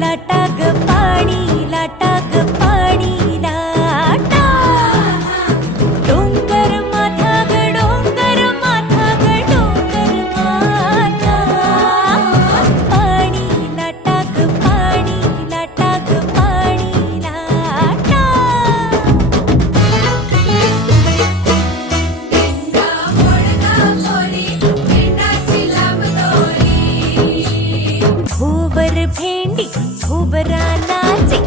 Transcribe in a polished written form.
लाटा ग पाणी लाटा ग पाणी लाटा डोंगर माथा ग डोंगर माथा ग डोंगर माथा पाणी लाटा ग पाणी लाटा ग पाणी लाटा भोवर भेंडी भोवरा नाचे